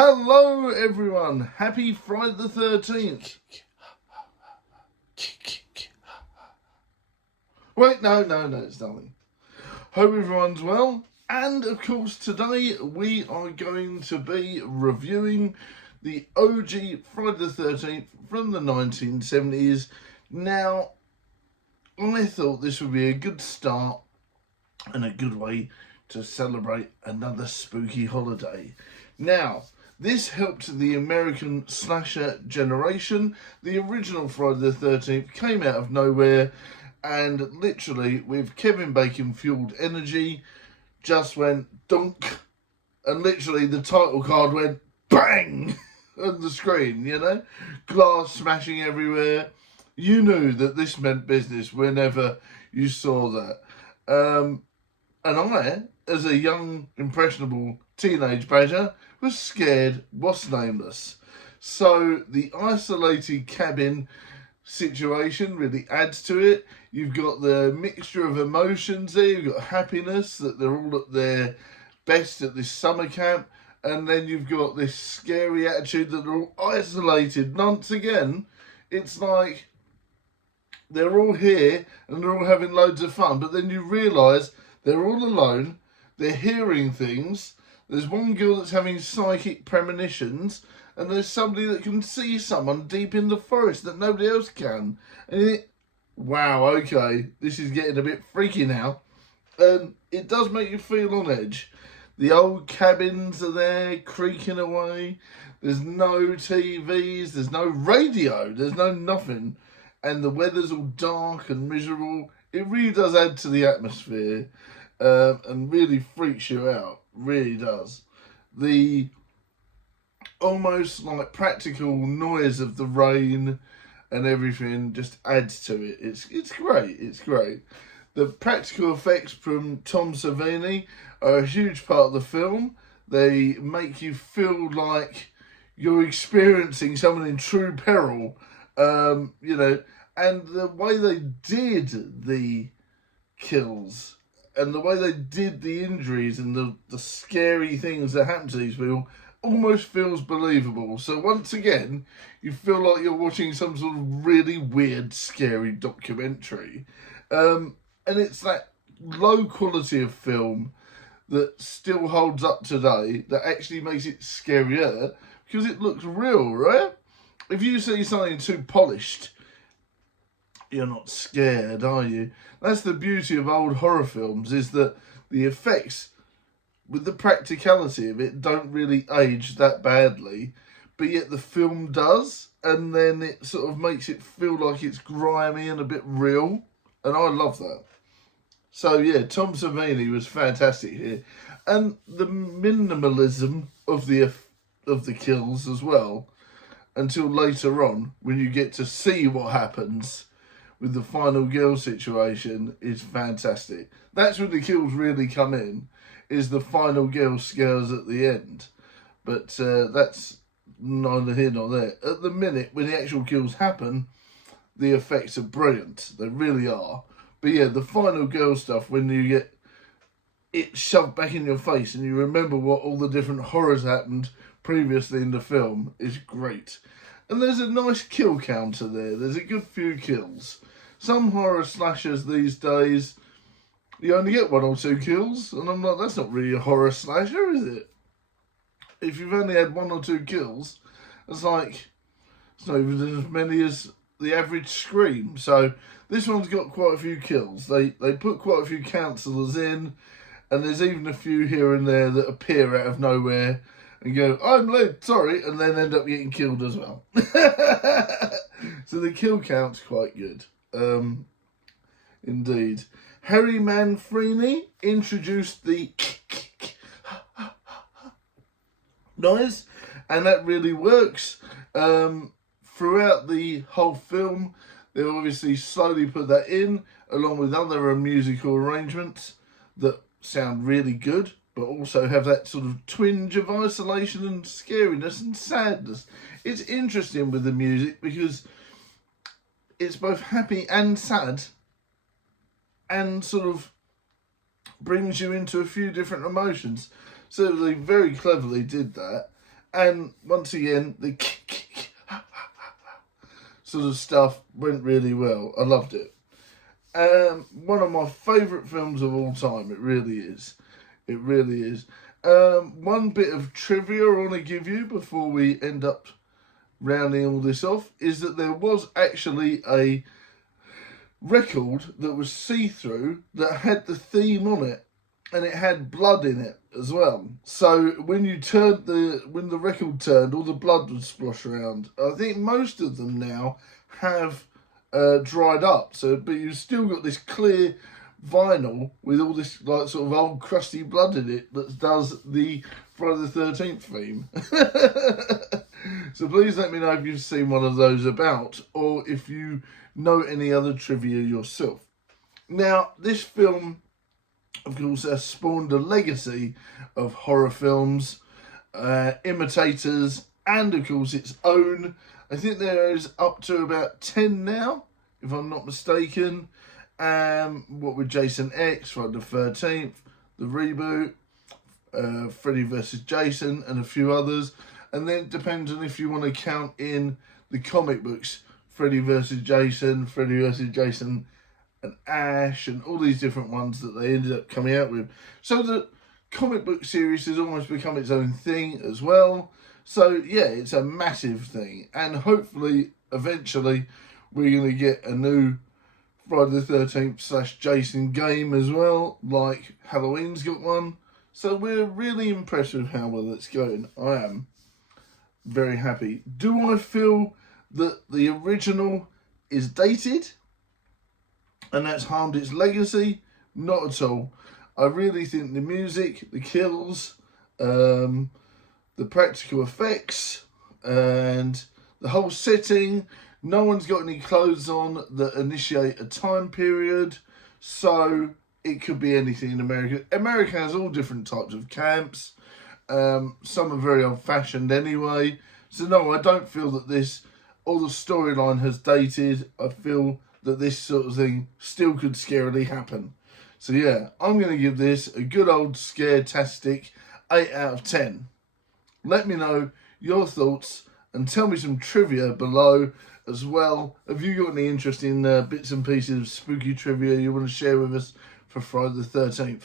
Hello everyone, happy Friday the 13th. Wait, no, it's nothing. Hope everyone's well. And of course today we are going to be reviewing the OG Friday the 13th from the 1970s. Now, I thought this would be a good start and a good way to celebrate another spooky holiday. Now, this helped the American slasher generation. The original Friday the 13th came out of nowhere and literally with Kevin Bacon fueled energy just went dunk, and literally the title card went bang on the screen, you know? Glass smashing everywhere. You knew that this meant business whenever you saw that. And I, as a young, impressionable teenage badger, was scared, was nameless. So the isolated cabin situation really adds to it. You've got the mixture of emotions there. You've got happiness that they're all at their best at this summer camp. And then you've got this scary attitude that they're all isolated. Once again, it's like they're all here and they're all having loads of fun. But then you realise they're all alone. They're hearing things. There's one girl that's having psychic premonitions, and there's somebody that can see someone deep in the forest that nobody else can. And you think, wow, okay, this is getting a bit freaky now. And it does make you feel on edge. The old cabins are there, creaking away. There's no TVs, there's no radio, there's no nothing. And the weather's all dark and miserable. It really does add to the atmosphere and really freaks you out. Really does. The almost like practical noise of the rain and everything just adds to it. It's great. It's great. The practical effects from Tom Savini are a huge part of the film. They make you feel like you're experiencing someone in true peril. You know, and the way they did the kills and the way they did the injuries and the scary things that happen to these people almost feels believable. So once again, you feel like you're watching some sort of really weird, scary documentary. And it's that low quality of film that still holds up today that actually makes it scarier because it looks real, right? If you see something too polished, you're not scared, are you? That's the beauty of old horror films, is that the effects, with the practicality of it, don't really age that badly, but yet the film does, and then it sort of makes it feel like it's grimy and a bit real, and I love that. So yeah, Tom Savini was fantastic here, and the minimalism of the kills as well, until later on when you get to see what happens with the final girl situation, is fantastic. That's when the kills really come in, is the final girl scares at the end. But that's neither here nor there. At the minute, when the actual kills happen, the effects are brilliant. They really are. But yeah, the final girl stuff, when you get it shoved back in your face and you remember what all the different horrors happened previously in the film, is great. And there's a nice kill counter there. There's a good few kills. Some horror slashers these days, you only get 1 or 2 kills. And I'm like, that's not really a horror slasher, is it? If you've only had 1 or 2 kills, it's like, it's not even as many as the average Scream. So this one's got quite a few kills. They put quite a few counsellors in. And there's even a few here and there that appear out of nowhere and go, I'm late, sorry, and then end up getting killed as well. So the kill count's quite good. Indeed. Harry Manfrini introduced the noise, and that really works. Throughout the whole film, they obviously slowly put that in, along with other musical arrangements that sound really good, but also have that sort of twinge of isolation and scariness and sadness. It's interesting with the music because it's both happy and sad, and sort of brings you into a few different emotions. So they very cleverly did that. And once again, the sort of stuff went really well. I loved it. One of my favourite films of all time. It really is. It really is. One bit of trivia I want to give you before we end up rounding all this off is that there was actually a record that was see-through that had the theme on it, and it had blood in it as well. So when the record turned, all the blood would splosh around. I think most of them now have dried up. But you've still got this clear vinyl with all this like sort of old crusty blood in it that does the Friday the 13th theme. So please let me know if you've seen one of those about, or if you know any other trivia yourself. Now, this film, of course, has spawned a legacy of horror films, imitators, and of course its own. I think there is up to about 10 now, if I'm not mistaken. What with Jason X, Friday the 13th, the reboot, Freddy vs. Jason, and a few others. And then it depends on if you want to count in the comic books, Freddy vs. Jason and Ash, and all these different ones that they ended up coming out with. So the comic book series has almost become its own thing as well. So yeah, it's a massive thing. And hopefully, eventually, we're going to get a new Friday the 13th / Jason game as well, like Halloween's got one. So we're really impressed with how well it's going. I am very happy. Do I feel that the original is dated and that's harmed its legacy? Not at all. I really think the music, the kills, the practical effects, and the whole setting, no one's got any clothes on that initiate a time period, so it could be anything in America. America has all different types of camps. Some are very old-fashioned anyway. So no, I don't feel that all the storyline has dated. I feel that this sort of thing still could scarily happen. So yeah, I'm going to give this a good old scare-tastic 8 out of 10. Let me know your thoughts and tell me some trivia below as well. Have you got any interesting bits and pieces of spooky trivia you want to share with us for Friday the 13th?